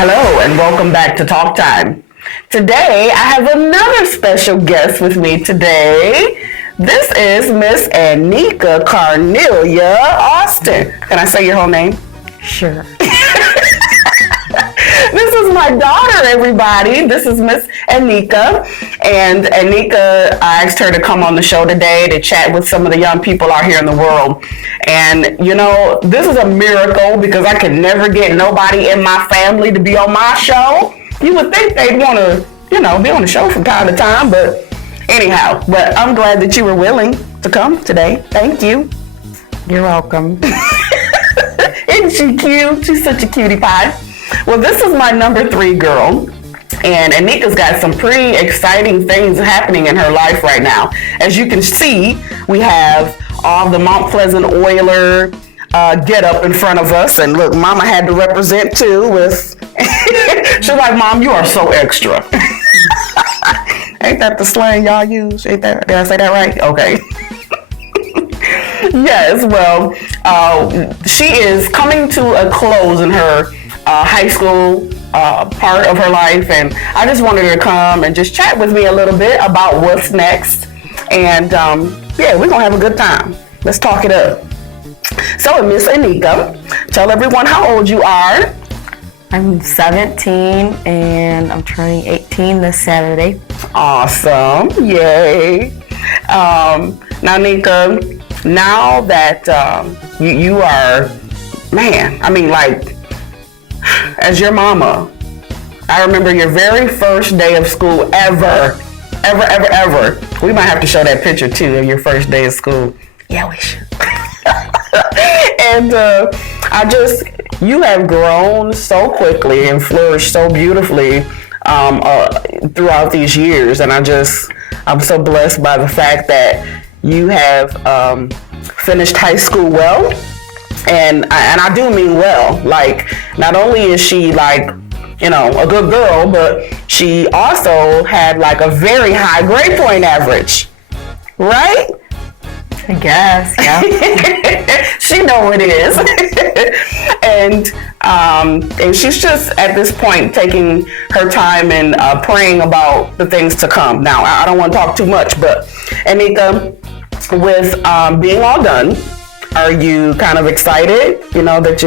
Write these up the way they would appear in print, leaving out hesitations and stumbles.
Hello and welcome back to Talk Time. Today I have another special guest with me today. This is Miss Annika Cornelia Austin. Can I say your whole name? Sure. This is my daughter, everybody. This is Miss Annika. And Annika, I asked her to come on the show today to chat with some of the young people out here in the world. And, you know, this is a miracle because I could never get nobody in my family to be on my show. You would think they'd want to, you know, be on the show from time to time. But anyhow, but I'm glad that you were willing to come today. Thank you. You're welcome. Isn't she cute? She's such a cutie pie. Well, this is my number 3 girl, and Annika's got some pretty exciting things happening in her life right now. As you can see, we have all the Mount Pleasant Oiler get up in front of us, and look, Mama had to represent too with, she's like, Mom, you are so extra. Ain't that the slang y'all use? Ain't that, did I say that right? Okay. Yes, well, she is coming to a close in her high school part of her life, and I just wanted her to come and just chat with me a little bit about what's next. And yeah, we're gonna have a good time. Let's talk it up. So, Miss Annika, tell everyone how old you are. I'm 17 and I'm turning 18 this Saturday. Awesome, yay. Now, Annika, now that you are, man, I mean, like, as your mama, I remember your very first day of school ever. We might have to show that picture too of your first day of school. Yeah, we should. And you have grown so quickly and flourished so beautifully throughout these years. And I'm so blessed by the fact that you have finished high school well. And I do mean well. Like, not only is she like, you know, a good girl, but she also had like a very high grade point average, right? I guess, yeah. She know it is. And she's just at this point taking her time and praying about the things to come. Now, I don't want to talk too much, but Annika, with being all done, are you kind of excited? You know that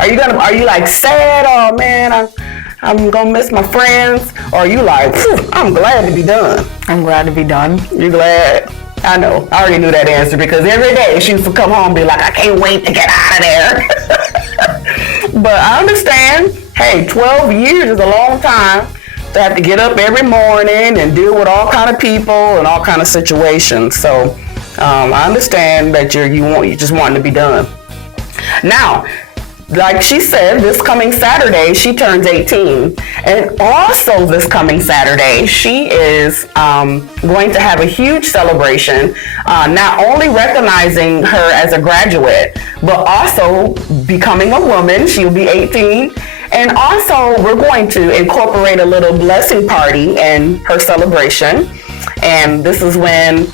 are you like sad? Oh man, I'm gonna miss my friends. Or are you like, I'm glad to be done? I'm glad to be done. You glad? I know. I already knew that answer because every day she used to come home and be like, I can't wait to get out of there. But I understand. Hey, 12 years is a long time to have to get up every morning and deal with all kind of people and all kind of situations. So I understand that you just want to be done. Now, like she said, this coming Saturday, she turns 18. And also this coming Saturday, she is going to have a huge celebration, not only recognizing her as a graduate, but also becoming a woman. She'll be 18. And also, we're going to incorporate a little blessing party in her celebration. And this is when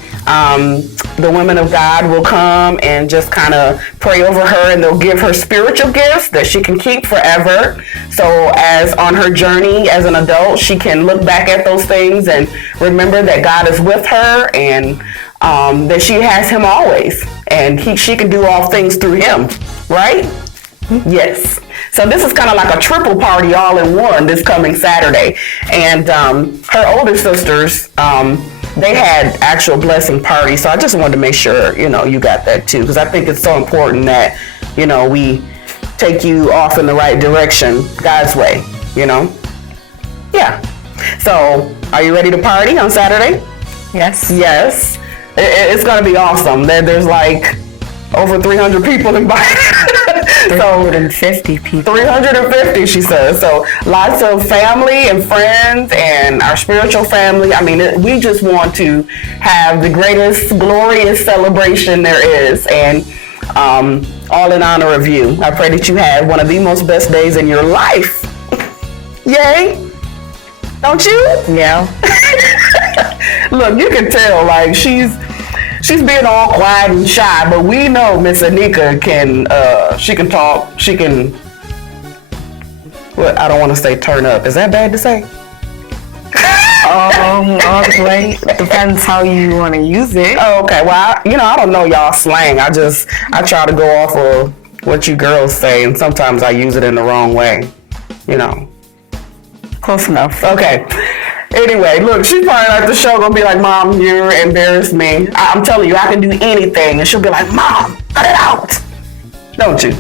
the women of God will come and just kind of pray over her, and they'll give her spiritual gifts that she can keep forever. So as on her journey as an adult, she can look back at those things and remember that God is with her, and that she has him always, and she can do all things through him, right? Yes. So this is kind of like a triple party all in one this coming Saturday. And her older sisters, they had actual blessing parties. So I just wanted to make sure, you know, you got that too. Because I think it's so important that, you know, we take you off in the right direction, God's way, you know? Yeah. So are you ready to party on Saturday? Yes. Yes. It's going to be awesome. There's like over 300 people invited. 350 people. 350, she says. So lots of family and friends and our spiritual family. I mean, we just want to have the greatest, glorious celebration there is. And all in honor of you. I pray that you have one of the most best days in your life. Yay. Don't you? Yeah. Look, you can tell, like, she's being all quiet and shy, but we know Miss Annika she can talk, she can Well, I don't want to say turn up. Is that bad to say? All the way. Depends how you want to use it. Oh, okay. Well, I don't know y'all slang. I try to go off of what you girls say, and sometimes I use it in the wrong way. Close enough. Okay. Anyway, look, she's probably at the show gonna be like, Mom, you embarrassed me. I'm telling you, I can do anything. And she'll be like, Mom, cut it out. Don't you?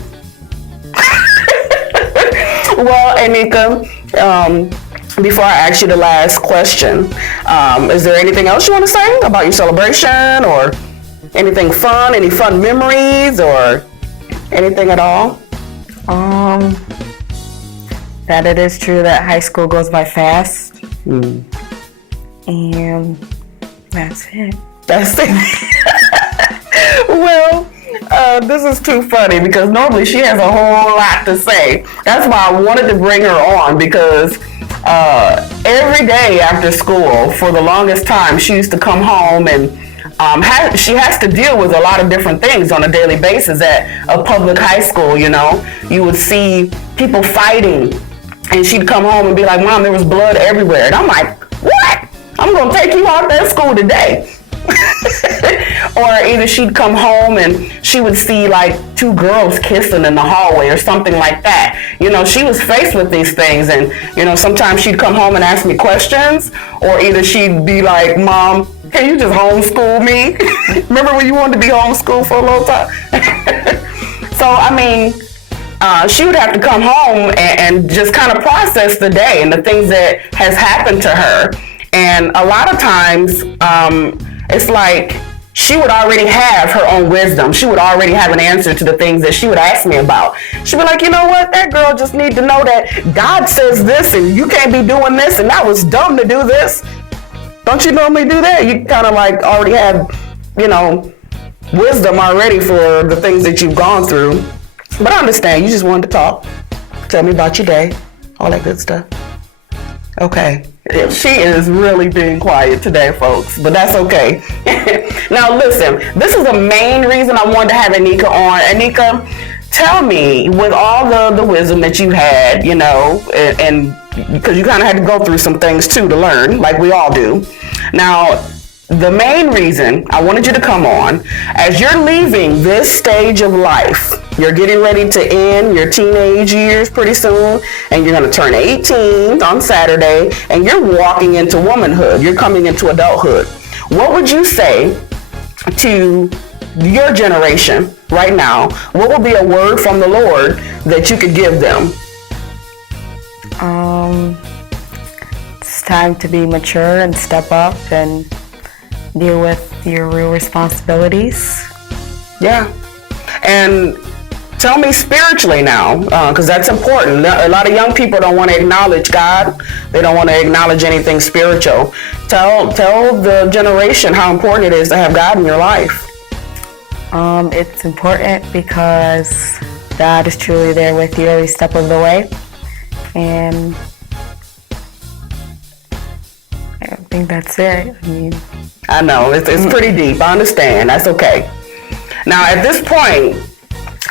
Well, Annika, before I ask you the last question, is there anything else you want to say about your celebration, or anything fun, any fun memories, or anything at all? That it is true that high school goes by fast. And that's it. That's it. Well, this is too funny because normally she has a whole lot to say. That's why I wanted to bring her on, because every day after school, for the longest time, she used to come home and she has to deal with a lot of different things on a daily basis at a public high school. You would see people fighting, and she'd come home and be like, Mom, there was blood everywhere. And I'm like, what? I'm going to take you out that school today. Or either she'd come home and she would see like two girls kissing in the hallway or something like that. She was faced with these things, and sometimes she'd come home and ask me questions, or either she'd be like, Mom, can you just homeschool me? Remember when you wanted to be homeschooled for a little time? So she would have to come home and just kind of process the day and the things that has happened to her. And a lot of times, it's like she would already have her own wisdom. She would already have an answer to the things that she would ask me about. She'd be like, you know what? That girl just need to know that God says this, and you can't be doing this, and that was dumb to do this. Don't you normally do that? You kind of like already have, wisdom already for the things that you've gone through. But I understand. You just wanted to talk. Tell me about your day. All that good stuff. Okay. She is really being quiet today, folks, but that's okay. Now, listen, this is the main reason I wanted to have Annika on. Annika, tell me, with all the wisdom that you had, and because you kind of had to go through some things too to learn, like we all do. Now, the main reason I wanted you to come on, as you're leaving this stage of life, you're getting ready to end your teenage years pretty soon, and you're going to turn 18 on Saturday, and you're walking into womanhood. You're coming into adulthood. What would you say to your generation right now? What would be a word from the Lord that you could give them? It's time to be mature and step up and deal with your real responsibilities. Yeah. And tell me spiritually now, because that's important. A lot of young people don't want to acknowledge God. They don't want to acknowledge anything spiritual. Tell the generation how important it is to have God in your life. It's important because God is truly there with you every step of the way. And I think that's it. I know, it's pretty deep. I understand. That's okay. Now, at this point,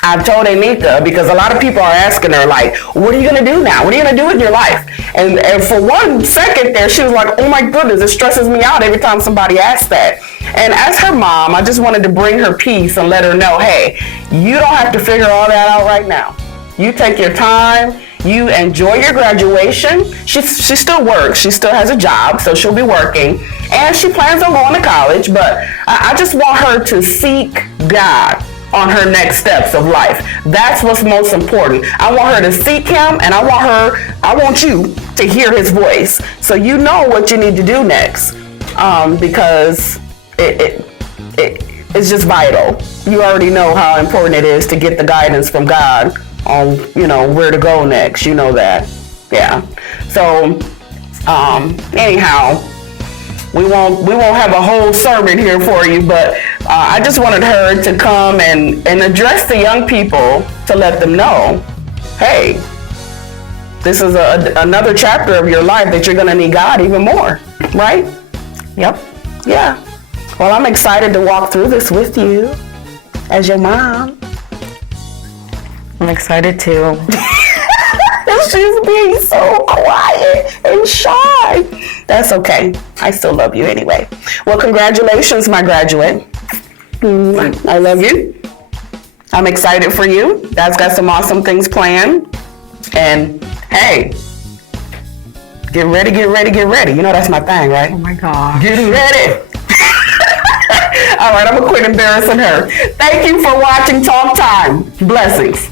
I've told Annika, because a lot of people are asking her, like, what are you going to do now? What are you going to do with your life? And for 1 second there, she was like, oh my goodness, it stresses me out every time somebody asks that. And as her mom, I just wanted to bring her peace and let her know, hey, you don't have to figure all that out right now. You take your time. You enjoy your graduation. She still works. She still has a job, so she'll be working. And she plans on going to college, but I just want her to seek God on her next steps of life. That's what's most important. I want her to seek Him, and I want you to hear His voice, so you know what you need to do next, because it's just vital. You already know how important it is to get the guidance from God on where to go next. You know that. Yeah. So anyhow, we won't have a whole sermon here for you, but I just wanted her to come and address the young people to let them know, hey, this is another chapter of your life that you're going to need God even more, right? Yep. Yeah. Well, I'm excited to walk through this with you as your mom. I'm excited too. She's being so quiet and shy. That's okay. I still love you anyway. Well, congratulations, my graduate. I love you. I'm excited for you. Dad's got some awesome things planned. And hey, get ready, get ready, get ready. You know that's my thing, right? Oh my God. Get ready. All right, I'm gonna quit embarrassing her. Thank you for watching Talk Time. Blessings.